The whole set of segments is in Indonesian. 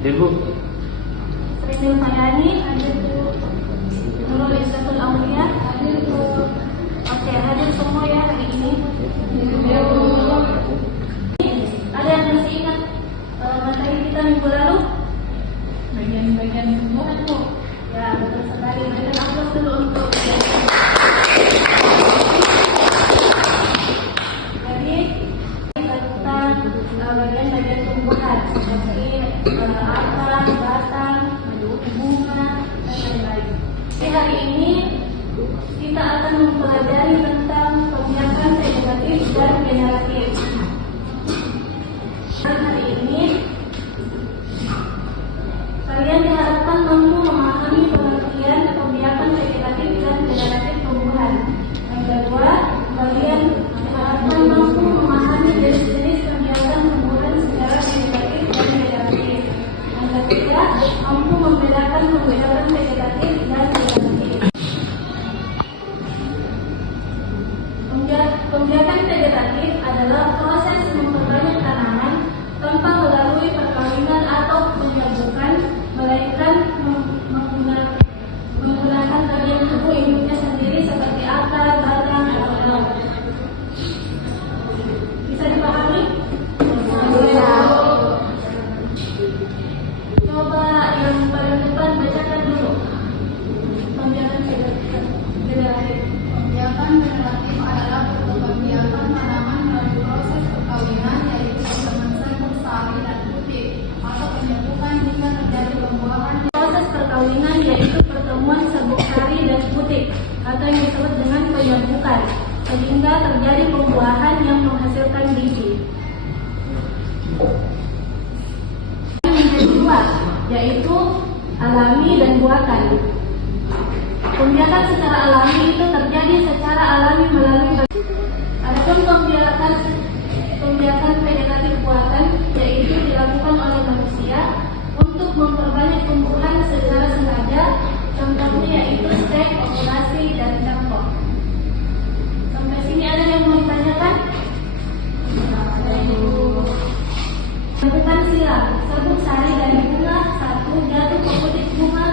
Ibu. Sri Fayani, hadir Bu. Nurul Izzatun Aulia, hadir Bu. Oke, hadir semua ya hari ini. Ada yang masih ingat materi kita minggu lalu? Bagian-bagian tumbuhan Bu. Ya, betul sekali. Berikan aplaus dulu untuk bagian-bagian tumbuhan seperti akar, batang, bunga, dan lain-lain. Di hari ini kita akan mempelajari tentang kebijakan vegetatif dan generatif. Hari ini kalian diharapkan mampu memahami pengertian kebijakan vegetatif dan generatif tumbuhan. Yang kedua, kalian diharapkan mampu memahami jenis-jenis kebijakan tumbuhan secara vegetatif dan generatif. Yang ketiga, mampu membedakan kebijakan vegetatif dan generatif. Kebijakan vegetatif adalah proses memperbanyak tanaman tanpa melalui perkawinan atau penyerbukan, melainkan menggunakan bagian tubuh induknya sendiri seperti akar, batang, atau daun. Bisa dipahami? Coba yang paling depan bacakan dulu. Kebijakan vegetatif. Kebijakan vegetatif adalah kebijakan tanaman melalui proses perkawinan, yaitu pembentukan sabuk sari dan putih, atau penyerbukan hingga terjadi pembuahan. Proses perkawinan yaitu pertemuan sabuk sari dan putik, atau yang disebut dengan penyerbukan, sehingga terjadi pembuahan yang menghasilkan biji. Menjadi dua, yaitu alami dan buatan. Pembiakan secara alami itu terjadi secara alami melalui adapun pembiakan vegetatif buatan yaitu dilakukan oleh manusia untuk memperbanyak tumbuhan secara sengaja. Contohnya yaitu stek, okulasi, dan cangkok. Sampai sini ada yang mau ditanyakan? Bukan silang, sabuk sari dari bunga satu jatuh ke putik bunga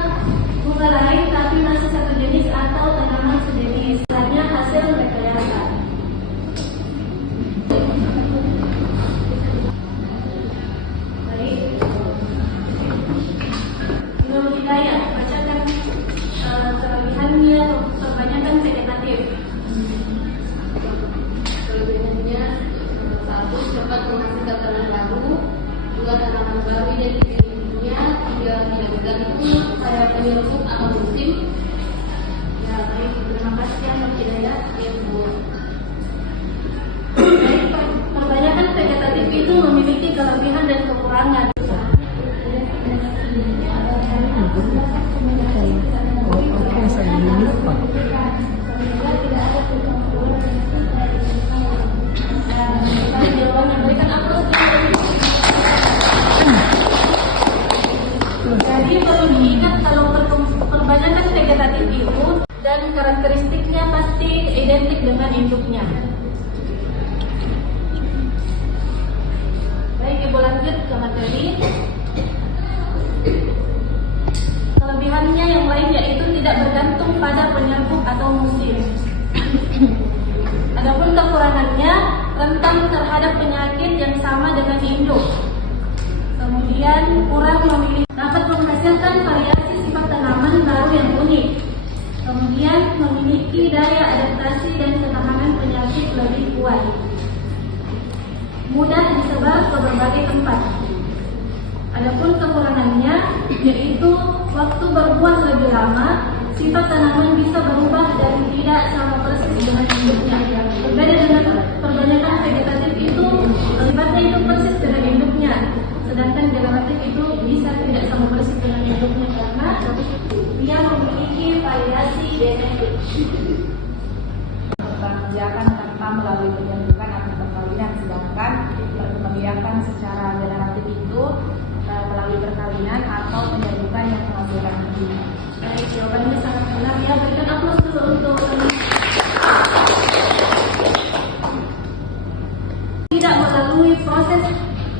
lain tapi masih satu jenis atau tanaman sejenis. Hanya hasil rekayasa. Baik. Menurut Hidayah, bacakan kelebihannya kebanyakan vegetatif. Kelebihannya, satu, cepat menghasilkan tanaman baru, dua, tanaman baru identik induknya, tiga, tidak bergantung pada penyerbuk atau musim. Ya, baik. Terima kasih yang Hidayah. Baik, kebanyakan vegetatif itu memiliki kelebihan dan kekurangan. Jadi perlu diingat kalau perbanyakan vegetatif itu dan karakteristiknya pasti identik dengan induknya. Baik, Ibu lanjut ke materi. Kelebihannya yang lain yaitu tidak bergantung pada penyerbuk atau musim. Adapun kekurangannya rentan terhadap penyakit yang sama dengan induk. Kemudian dapat menghasilkan variasi sifat tanaman baru yang unik. Kemudian memiliki daya adaptasi dan ketahanan penyakit lebih kuat. Mudah disebar ke berbagai tempat. Adapun kekurangannya yaitu waktu berbuah lebih lama, sifat tanaman bisa berubah dan tidak sama persis dengan induknya. Berbeda dengan perbanyakan vegetatif itu, sifatnya itu persis dengan induknya. Sedangkan generatif itu bisa tidak sama persis dengan induknya karena dia memiliki variasi genetik. Perbiakan tanpa melalui penyerbukan atau perkawinan, sedangkan perbiakan secara generatif itu melalui perkawinan atau penyerbukan yang menghasilkan biji. Baik, jawabannya sangat benar ya. Berikan aplaus dulu untuk tidak melalui proses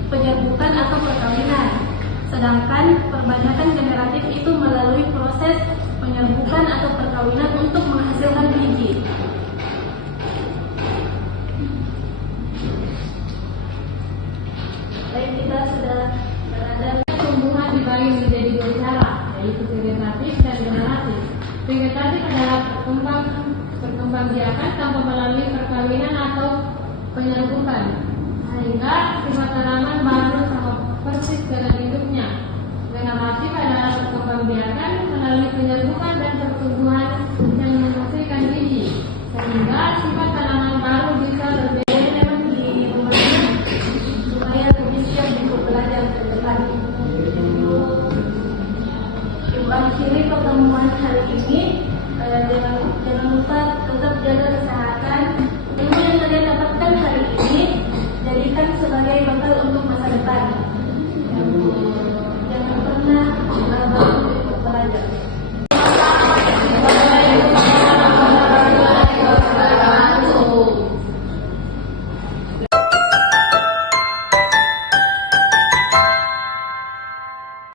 penyerbukan atau perkawinan. sedangkan perbanyakan generatif itu melalui proses penyerbukan atau perkawinan untuk menghasilkan biji. Baik, kita sudah berada. Tumbuhan dibagi menjadi dua cara, yaitu vegetatif dan generatif. Vegetatif adalah berkembang biakan tanpa melalui perkawinan atau penyerbukan, sehingga sifat tanaman baru sama persis dengan induknya. Generatif adalah berkembang biakan melalui penyerbukan dan pertumbuhan yang menghasilkan biji, sehingga sifat tanaman baru